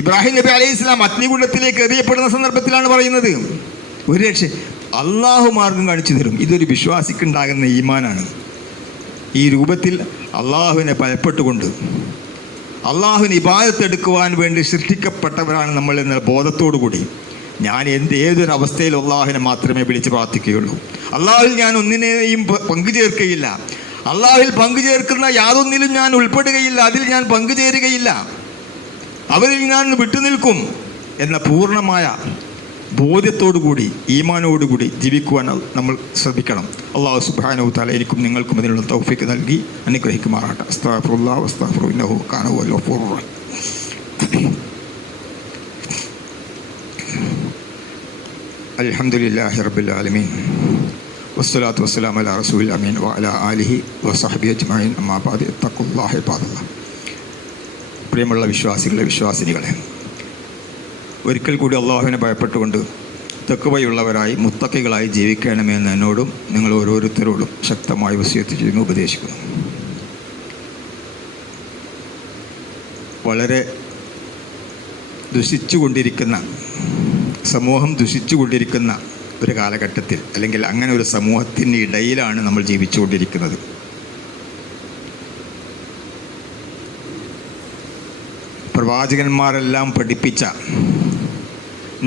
ഇബ്രാഹിം നബി അലൈഹി ഇസ്ലാം അഗ്നികുണ്ഡത്തിലേക്ക് എറിയപ്പെടുന്ന സന്ദർഭത്തിലാണ് പറയുന്നത്, ഒരു രക്ഷ, അള്ളാഹു മാർഗം കാണിച്ചു തരും. ഇതൊരു വിശ്വാസിക്കുണ്ടാകുന്ന ഈമാനാണ്. ഈ രൂപത്തിൽ അള്ളാഹുവിനെ ഭയപ്പെട്ടുകൊണ്ട്, അള്ളാഹുവിന് ഇബാദത്ത് എടുക്കുവാൻ വേണ്ടി സൃഷ്ടിക്കപ്പെട്ടവരാണ് നമ്മൾ എന്ന ബോധത്തോടു കൂടി ഞാൻ ഏതൊരു അവസ്ഥയിൽ അള്ളാഹുവിനെ മാത്രമേ വിളിച്ച് പ്രാർത്ഥിക്കുകയുള്ളൂ. അള്ളാഹുവിൽ ഞാൻ ഒന്നിനെയും പങ്കുചേർക്കുകയില്ല. അള്ളാഹുവിൽ പങ്കുചേർക്കുന്ന യാതൊന്നിലും ഞാൻ ഉൾപ്പെടുകയില്ല. അതിൽ ഞാൻ പങ്കുചേരുകയില്ല. അവരിൽ ഞാൻ വിട്ടുനിൽക്കും എന്ന പൂർണ്ണമായ ബോധ്യത്തോടുകൂടി ഈമാനോടുകൂടി ജീവിക്കുവാൻ നമ്മൾ ശ്രദ്ധിക്കണം. അള്ളാഹു സുബ്ഹാനഹു തആല എനിക്കും നിങ്ങൾക്കും അതിനുള്ള തൗഫീഖ് നൽകി അനുഗ്രഹിക്കുമാറാകട്ടെ. അസ്തഗ്ഫിറുല്ലാഹ് വസ്തഗ്ഫിറുഹു ഇന്നഹു കാന ഹുവൽ ഗഫൂറുർ റഹീം. അൽഹംദുലില്ലാഹി റബ്ബിൽ ആലമീൻ വസ്സലാത്തു വസ്സലാമു അലാ റസൂലിൽ അമീൻ വഅലാ ആലിഹി വസഹ്ബിഹി അജ്മഈൻ അമ്മാ ബഅദ് ഇത്തഖുല്ലാഹ ഇബാദല്ലാഹ്. പ്രിയമുള്ള വിശ്വാസികളെ, വിശ്വാസിനികളെ, ഒരിക്കൽ കൂടി അള്ളാഹുവിനെ ഭയപ്പെട്ടുകൊണ്ട് തഖ്വയുള്ളവരായി മുത്തഖികളായി ജീവിക്കണമെന്ന് എന്നോടും നിങ്ങൾ ഓരോരുത്തരോടും ശക്തമായി വസിയത്ത് ചെയ്യുന്നു, ഉപദേശിക്കുന്നു. വളരെ ദുഷിച്ചുകൊണ്ടിരിക്കുന്ന സമൂഹം ദുഷിച്ചുകൊണ്ടിരിക്കുന്ന ഒരു കാലഘട്ടത്തിൽ, അല്ലെങ്കിൽ അങ്ങനെ ഒരു സമൂഹത്തിൻ്റെ ഇടയിലാണ് നമ്മൾ ജീവിച്ചുകൊണ്ടിരിക്കുന്നത്. പ്രവാചകന്മാരെല്ലാം പഠിപ്പിച്ച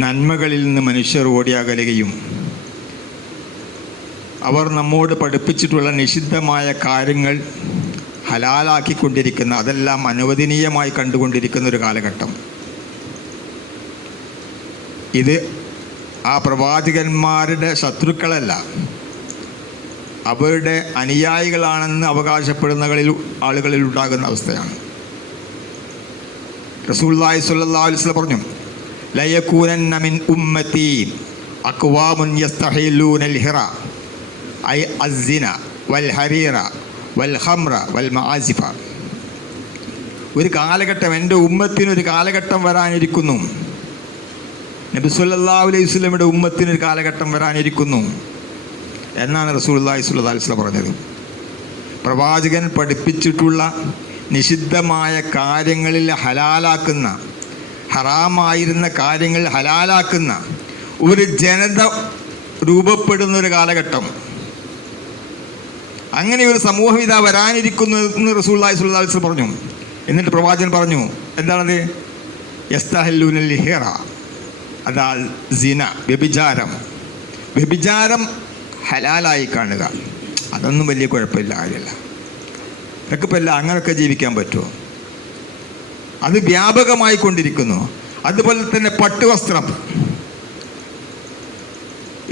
നന്മകളിൽ നിന്ന് മനുഷ്യർ ഓടിയകലുകയും അവർ നമ്മോട് പഠിപ്പിച്ചിട്ടുള്ള നിഷിദ്ധമായ കാര്യങ്ങൾ ഹലാലാക്കിക്കൊണ്ടിരിക്കുന്ന, അതെല്ലാം അനുവദനീയമായി കണ്ടുകൊണ്ടിരിക്കുന്ന ഒരു കാലഘട്ടം. ഇത് ആ പ്രവാചകന്മാരുടെ ശത്രുക്കളല്ല, അവരുടെ അനുയായികളാണെന്ന് അവകാശപ്പെടുന്ന ആളുകളിൽ ഉണ്ടാകുന്ന അവസ്ഥയാണ്. റസൂലുള്ളാഹി സ്വല്ലല്ലാഹു അലൈഹി വസല്ലം പറഞ്ഞു, ലയകൂനന്ന മിൻ ഉമ്മത്തി അഖ്വാമുൻ യസ്തഹില്ലൂനൽ ഹിറ ഐ അസ്സിന വൽ ഹരീറ വൽ ഖംറ വൽ മആസിഫ. ഒരു കാലഘട്ടം, എൻ്റെ ഉമ്മത്തിനൊരു കാലഘട്ടം വരാനിരിക്കുന്നു. നബി സല്ലല്ലാഹു അലൈഹി വസല്ലമയുടെ ഉമ്മത്തിനൊരു കാലഘട്ടം വരാനിരിക്കുന്നു എന്നാണ് റസൂലുള്ളാഹി സ്വല്ലല്ലാഹു അലൈഹി വസല്ലം പറഞ്ഞത്. പ്രവാചകൻ പഠിപ്പിച്ചിട്ടുള്ള നിഷിദ്ധമായ കാര്യങ്ങളിൽ ഹലാലാക്കുന്ന, ഹറാമായിരുന്ന കാര്യങ്ങൾ ഹലാലാക്കുന്ന ഒരു ജനത രൂപപ്പെടുന്ന ഒരു കാലഘട്ടം. അങ്ങനെ ഒരു സമൂഹം ഇതാ വരാനിരിക്കുന്നു എന്ന് റസൂലുള്ളാഹി സ്വല്ലല്ലാഹു അലൈഹി വസല്ലം പറഞ്ഞു. എന്നിട്ട് പ്രവാചകൻ പറഞ്ഞു, എന്താണത്? യസ്തഹല്ലൂനൽ ഹിറ, അതാ സിന, വ്യഭിചാരം. വ്യഭിചാരം ഹലാലായി കാണുക, അതൊന്നും വലിയ കുഴപ്പമില്ല, കാര്യമല്ല. ഇതൊക്കെ എല്ലാം അങ്ങനെയൊക്കെ ജീവിക്കാൻ പറ്റുമോ? അത് വ്യാപകമായി കൊണ്ടിരിക്കുന്നു. അതുപോലെ തന്നെ പട്ടുവസ്ത്രം,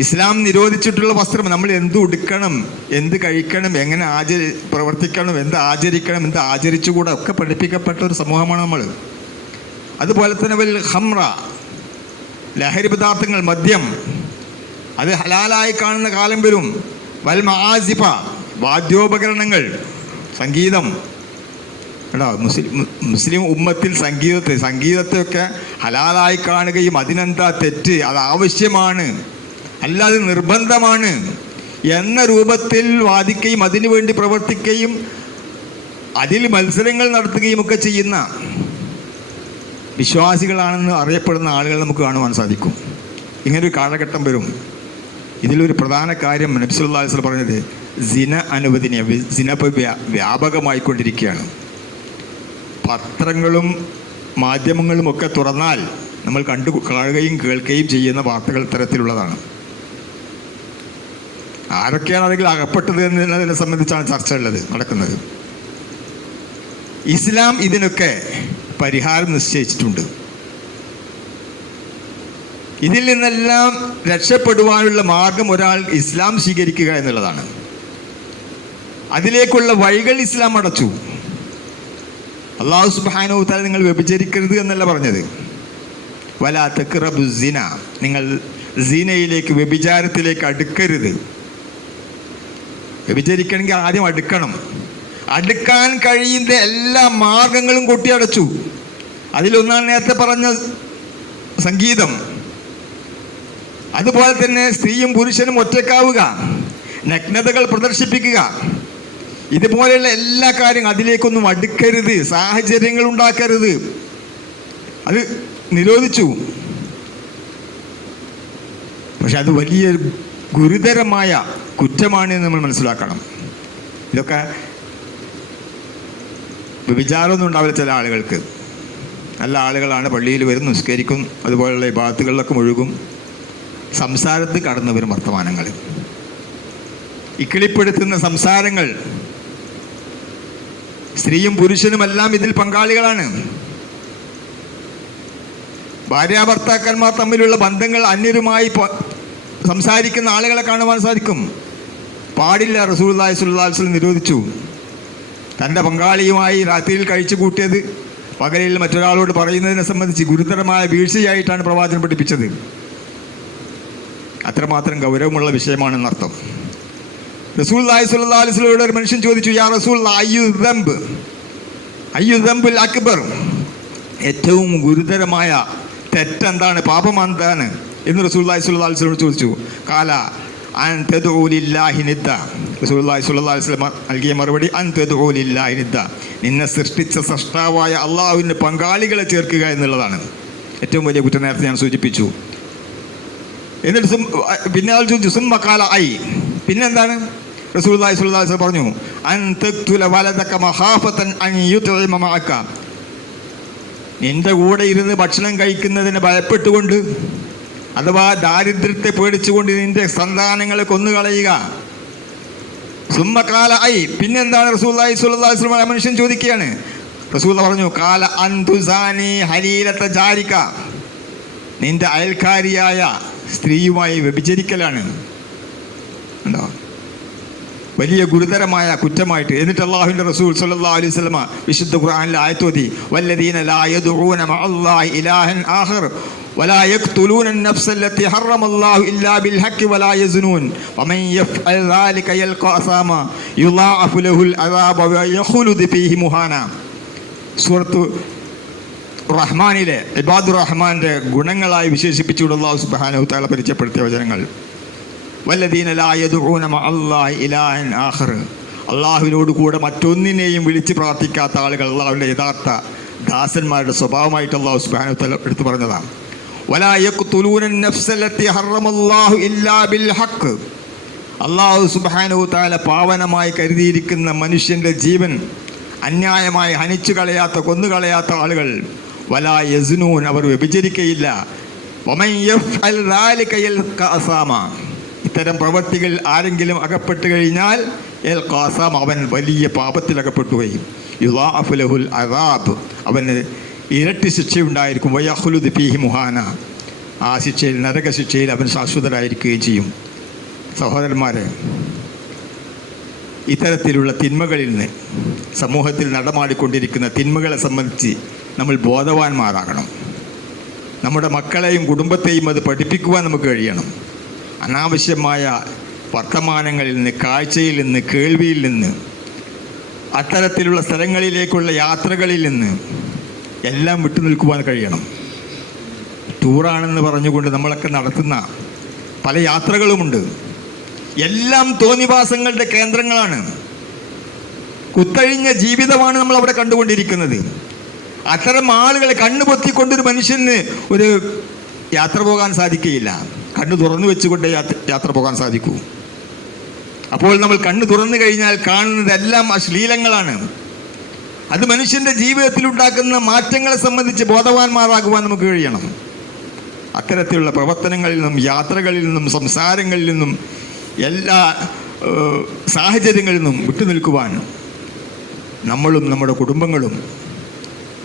ഇസ്ലാം നിരോധിച്ചിട്ടുള്ള വസ്ത്രം. നമ്മൾ എന്ത് ഉടുക്കണം, എന്ത് കഴിക്കണം, എങ്ങനെ പ്രവർത്തിക്കണം, എന്ത് ആചരിക്കണം, എന്ത് ആചരിച്ചുകൂടാ ഒക്കെ പഠിപ്പിക്കപ്പെട്ട ഒരു സമൂഹമാണ് നമ്മൾ. അതുപോലെ തന്നെ വൽ ഖംറ, ലഹരി പദാർത്ഥങ്ങൾ, മദ്യം, അത് ഹലാലായി കാണുന്ന കാലം വരും. വൽ മആസിഫ, വാദ്യോപകരണങ്ങൾ, സംഗീതം. കേട്ടോ, മുസ്ലിം ഉമ്മത്തിൽ സംഗീതത്തെയൊക്കെ ഹലാലായി കാണുകയും അതിനെന്താ തെറ്റ്, അത് ആവശ്യമാണ്, അല്ലാതെ നിർബന്ധമാണ് എന്ന രൂപത്തിൽ വാദിക്കുകയും അതിനുവേണ്ടി പ്രവർത്തിക്കുകയും അതിൽ മത്സരങ്ങൾ നടത്തുകയും ഒക്കെ ചെയ്യുന്ന വിശ്വാസികളാണെന്ന് അറിയപ്പെടുന്ന ആളുകൾ നമുക്ക് കാണുവാൻ സാധിക്കും. ഇങ്ങനൊരു കാലഘട്ടം വരും. ഇതിലൊരു പ്രധാന കാര്യം നബി സല്ലല്ലാഹു അലൈഹി വസല്ലം പറഞ്ഞത്, സിന അനുവദനീയ, സിന വ്യാപകമായിക്കൊണ്ടിരിക്കുകയാണ്. പത്രങ്ങളും മാധ്യമങ്ങളും ഒക്കെ തുറന്നാൽ നമ്മൾ കാണുകയും കേൾക്കുകയും ചെയ്യുന്ന വാർത്തകൾ തരത്തിലുള്ളതാണ്. ആരൊക്കെയാണ് അതിൽ അകപ്പെട്ടത് എന്നതിനെ സംബന്ധിച്ചാണ് ചർച്ച നടക്കുന്നത്. ഇസ്ലാം ഇതിനൊക്കെ പരിഹാരം നിശ്ചയിച്ചിട്ടുണ്ട്. ഇതിൽ നിന്നെല്ലാം രക്ഷപ്പെടുവാനുള്ള മാർഗം ഒരാൾ ഇസ്ലാം സ്വീകരിക്കുക എന്നുള്ളതാണ്. അതിലേക്കുള്ള വഴികൾ ഇസ്ലാം അടച്ചു. അല്ലാഹു സുബ്ഹാനഹു വ തആല നിങ്ങൾ വ്യഭിചരിക്കരുത് എന്നല്ല പറഞ്ഞത്. വലാ തഖ്റബു സിന, നിങ്ങൾ സിനയിലേക്ക്, വ്യഭിചാരത്തിലേക്ക് അടുക്കരുത്. വ്യഭിചരിക്കണമെങ്കിൽ ആദ്യം അടുക്കണം. അടുക്കാൻ കഴിയുന്ന എല്ലാ മാർഗങ്ങളും കൊട്ടിയടച്ചു. അതിലൊന്നാണ് നേരത്തെ പറഞ്ഞ സംഗീതം. അതുപോലെ തന്നെ സ്ത്രീയും പുരുഷനും ഒറ്റക്കാവുക, നഗ്നതകൾ പ്രദർശിപ്പിക്കുക, ഇതുപോലെയുള്ള എല്ലാ കാര്യങ്ങളും, അതിലേക്കൊന്നും അടുക്കരുത്, സാഹചര്യങ്ങൾ ഉണ്ടാക്കരുത്, അത് നിരോധിച്ചു. പക്ഷെ അത് വലിയ ഗുരുതരമായ കുറ്റമാണ് എന്ന് നമ്മൾ മനസ്സിലാക്കണം. ഇതൊക്കെ വിചാരമൊന്നും ഉണ്ടാവില്ല ചില ആളുകൾക്ക്. നല്ല ആളുകളാണ്, പള്ളിയിൽ വരും, നിസ്കരിക്കും, അതുപോലുള്ള ഇബാദത്തുകളിലൊക്കെ മുഴുകും. സംസാരത്തിൽ കടന്നു വരും വർത്തമാനങ്ങൾ, ഇക്കിളിപ്പെടുത്തുന്ന സംസാരങ്ങൾ. സ്ത്രീയും പുരുഷനുമെല്ലാം ഇതിൽ പങ്കാളികളാണ്. ഭാര്യാഭർത്താക്കന്മാർ തമ്മിലുള്ള ബന്ധങ്ങൾ അന്യരുമായി സംസാരിക്കുന്ന ആളുകളെ കാണുവാൻ സാധിക്കും. പാടില്ല. റസൂലുള്ളാഹി സ്വല്ലല്ലാഹു അലൈഹി വസല്ലം നിരോധിച്ചു. തൻ്റെ പങ്കാളിയുമായി രാത്രിയിൽ കഴിച്ചു കൂട്ടിയത് പകലിൽ മറ്റൊരാളോട് പറയുന്നതിനെ സംബന്ധിച്ച് ഗുരുതരമായ വീഴ്ചയായിട്ടാണ് പ്രവാചകൻ പഠിപ്പിച്ചത്. അത്രമാത്രം ഗൗരവമുള്ള വിഷയമാണെന്നർത്ഥം. റസൂലുള്ളാഹി സ്വല്ലല്ലാഹു അലൈഹി വസല്ലമയോട് ഒരു മനുഷ്യൻ ചോദിച്ചു, യാ റസൂലല്ലാഹ് അയ്യു ദംബുൽ അക്ബർ, ഏറ്റവും ഗുരുതരമായ തെറ്റെന്താണ്, പാപം എന്താണ് എന്ന് റസൂലുള്ളാഹി സ്വല്ലല്ലാഹു അലൈഹി വസല്ലം ചോദിച്ചു. കാല അൻ തദ്ഉ ലില്ലാഹി നിദ്ദ. റസൂലുള്ളാഹി സ്വല്ലല്ലാഹു അലൈഹി വസല്ലം നൽകിയ മറുപടി അൻ തദ്ഉ ലില്ലാഹി നിദ്ദ, നിന്നെ സൃഷ്ടിച്ച സൃഷ്ടാവായ അള്ളാഹുവിന് പങ്കാളികളെ ചേർക്കുക എന്നുള്ളതാണ് ഏറ്റവും വലിയ കുറ്റം. നേരത്തെ ഞാൻ സൂചിപ്പിച്ചു. എന്നിട്ട് പിന്നെ ആൾ ചോദിച്ചു സുമ്മ കാല ഐ, പിന്നെന്താണ്? റസൂലുള്ളാഹി സ്വല്ലല്ലാഹു അലൈഹി വസല്ലം പറഞ്ഞു അൻ തഖ്തുല വലദക മഖാഫതൻ അൻ യുത്ഇമ മഅക, നിന്റെ കൂടെ ഇരുന്ന് ഭക്ഷണം കഴിക്കുന്നതിന് ഭയപ്പെട്ടുകൊണ്ട്, അഥവാ ദാരിദ്ര്യത്തെ പേടിച്ചുകൊണ്ട് നിന്റെ സന്താനങ്ങളെ കൊന്നുകളയുക. സുമ്മക്കാല ഐ, പിന്നെന്താണ്? റസൂലുള്ളാഹി സ്വല്ലല്ലാഹു അലൈഹി വസല്ലം മനുഷ്യൻ ചോദിക്കുകയാണ്. റസൂൽ പറഞ്ഞു കാല അൻതുസാനി ഹലീലത ജാരിക, നിന്റെ അയൽക്കാരിയായ സ്ത്രീയുമായി വ്യഭിചരിക്കലാണ്. ഉണ്ടോ? വലിയ ഗുരുതരമായ കുറ്റമായിട്ട്. എന്നിട്ട് അല്ലാഹുവിൻ്റെ റസൂൽ സ്വല്ലല്ലാഹു അലൈഹി വസല്ലം വിശുദ്ധ ഖുർആനിൽ ആയത്തോതി വല്ലദീന ലാ യദ്ഊന മഅല്ലാഹി ഇലാഹൻ ആഖർ വലാ യഖ്തുലൂന അൻ-നഫ്സ അല്ലതി ഹറമല്ലാഹു ഇല്ലാ ബിൽ ഹഖ് വലാ യസ്നൂൻ വമൻ യഫ്അൽ ദാലിക യൽഖാ അസാമ യുളാഅഫു ലഹുൽ അദാബ വയഖ്ലുദ് ഫീഹി മുഹാന. സൂറത്ത് റഹ്മാനിലെ ഇബാദുർ റഹ്മാൻ്റെ ഗുണങ്ങളായി വിശേഷിപ്പിച്ചുകൊണ്ട് അല്ലാഹു സുബ്ഹാനഹു വ തആല പരിചയപ്പെടുത്തിയ വചനങ്ങൾ. വല്ലദീന ലാ യദ്ഊന മഅല്ലാഹി ഇലാഹൻ ആഖർ, അള്ളാഹുവിനോട് കൂടെ മറ്റൊന്നിനെയും വിളിച്ച് പ്രാർത്ഥിക്കാത്ത ആളുകൾ അള്ളാഹുവിൻ്റെ യഥാർത്ഥ ദാസന്മാരുടെ സ്വഭാവമായിട്ട് അല്ലാഹു സുബ്ഹാനഹു വ തആല എടുത്തു പറഞ്ഞതാണ്. വലാ യഖ്തുലൂന അൻ-നഫ്സ അല്ലതി ഹറമല്ലാഹു ഇല്ലാ ബിൽ ഹഖ്, അല്ലാഹു സുബ്ഹാനഹു വ തആല പാവനമായി കരുതിയിരിക്കുന്ന മനുഷ്യൻ്റെ ജീവൻ അന്യായമായി ഹനിച്ചു കളയാത്ത, കൊന്നുകളയാത്ത ആളുകൾ. വലാ യസ്നൂൻ, അവർ വ്യഭിചരിക്കയില്ല. വമൻ യഫ്അൽ ദാലിക യൽഖാ അസാമ, ഇത്തരം പ്രവൃത്തികൾ ആരെങ്കിലും അകപ്പെട്ട് കഴിഞ്ഞാൽ യൽഖാ അസാമ, അവൻ വലിയ പാപത്തിൽ അകപ്പെട്ടുകയും യുളാഅഫു ലഹുൽ അദാബ്, അവന് ഇരട്ടി ശിക്ഷയുണ്ടായിരിക്കും. വയഖ്ലുദ് ഫീഹി മുഹാന, ആ ശിക്ഷയിൽ, നരക ശിക്ഷയിൽ അവൻ ശാശ്വതരായിരിക്കുകയും ചെയ്യും. സഹോദരന്മാരെ, ഇത്തരത്തിലുള്ള തിന്മകളിൽ നിന്ന്, സമൂഹത്തിൽ നടമാടിക്കൊണ്ടിരിക്കുന്ന തിന്മകളെ സംബന്ധിച്ച് നമ്മൾ ബോധവാന്മാരാകണം. നമ്മുടെ മക്കളെയും കുടുംബത്തെയും അത് പഠിപ്പിക്കുവാൻ നമുക്ക് കഴിയണം. അനാവശ്യമായ വർത്തമാനങ്ങളിൽ നിന്ന്, കാഴ്ചയിൽ നിന്ന്, കേൾവിയിൽ നിന്ന്, അത്തരത്തിലുള്ള സ്ഥലങ്ങളിലേക്കുള്ള യാത്രകളിൽ നിന്ന് എല്ലാം വിട്ടു നിൽക്കുവാൻ കഴിയണം. ടൂറാണെന്ന് പറഞ്ഞുകൊണ്ട് നമ്മളൊക്കെ നടത്തുന്ന പല യാത്രകളുമുണ്ട്. എല്ലാം തോന്നിവാസങ്ങളുടെ കേന്ദ്രങ്ങളാണ്. കുത്തഴിഞ്ഞ ജീവിതമാണ് നമ്മൾ അവിടെ കണ്ടുകൊണ്ടിരിക്കുന്നത്. അത്തരം ആളുകളെ കണ്ണുപൊത്തിക്കൊണ്ടൊരു മനുഷ്യന് ഒരു യാത്ര പോകാൻ സാധിക്കുകയില്ല. കണ്ണ് തുറന്നു വെച്ചുകൊണ്ട് യാത്ര പോകാൻ സാധിക്കൂ. അപ്പോൾ നമ്മൾ കണ്ണ് തുറന്നു കഴിഞ്ഞാൽ കാണുന്നതെല്ലാം അശ്ലീലങ്ങളാണ്. അത് മനുഷ്യൻ്റെ ജീവിതത്തിൽ ഉണ്ടാക്കുന്ന മാറ്റങ്ങളെ സംബന്ധിച്ച് ബോധവാന്മാരാകുവാൻ നമുക്ക് കഴിയണം. അത്തരത്തിലുള്ള പ്രവർത്തനങ്ങളിൽ നിന്നും, യാത്രകളിൽ നിന്നും, സംസാരങ്ങളിൽ നിന്നും, എല്ലാ സാഹചര്യങ്ങളിൽ നിന്നും വിട്ടുനിൽക്കുവാൻ നമ്മളും നമ്മുടെ കുടുംബങ്ങളും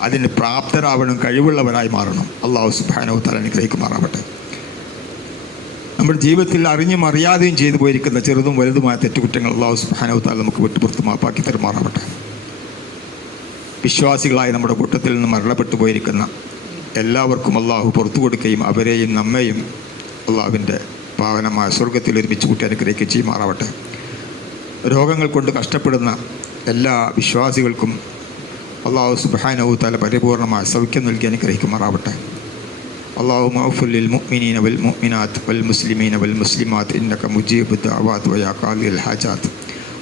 അതിന് പ്രാപ്തരാവണം, കഴിവുള്ളവരായി മാറണം. അല്ലാഹു സുബ്ഹാനഹു വ തആല അനുഗ്രഹിക്കുമാറാവട്ടെ. നമ്മുടെ ജീവിതത്തിൽ അറിഞ്ഞും അറിയാതെയും ചെയ്തു പോയിരിക്കുന്ന ചെറുതും വലുതുമായ തെറ്റുകുറ്റങ്ങൾ അല്ലാഹു സുബ്ഹാനഹു വ തആല നമുക്ക് വിട്ടുപുറത്ത് മാപ്പാക്കി തരുമാറാവട്ടെ. വിശ്വാസികളായി നമ്മുടെ കൂട്ടത്തിൽ നിന്ന് മരണപ്പെട്ടു പോയിരിക്കുന്ന എല്ലാവർക്കും അല്ലാഹു പുറത്തു കൊടുക്കുകയും അവരെയും നമ്മെയും അല്ലാഹുവിൻ്റെ പാവനമായ സ്വർഗത്തിൽ ഒരുമിച്ച് കൂട്ടി അനുഗ്രഹിക്കുകയും ചെയ്യുമാറാവട്ടെ. രോഗങ്ങൾ കൊണ്ട് കഷ്ടപ്പെടുന്ന എല്ലാ വിശ്വാസികൾക്കും അല്ലാഹു സുബ്ഹാനഹു വ തആല പരിപൂർണമായ സൗഖ്യം നൽകി അനുഗ്രഹിക്കുമാറാവട്ടെ. اللهم اغفر للمؤمنين والمؤمنات والمسلمين والمسلمات إنك مجيب الدعوات ويا قاضي الحاجات.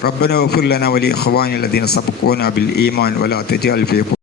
ربنا اغفر لنا ولإخواننا الذين سبقونا بالإيمان ولا تجعل في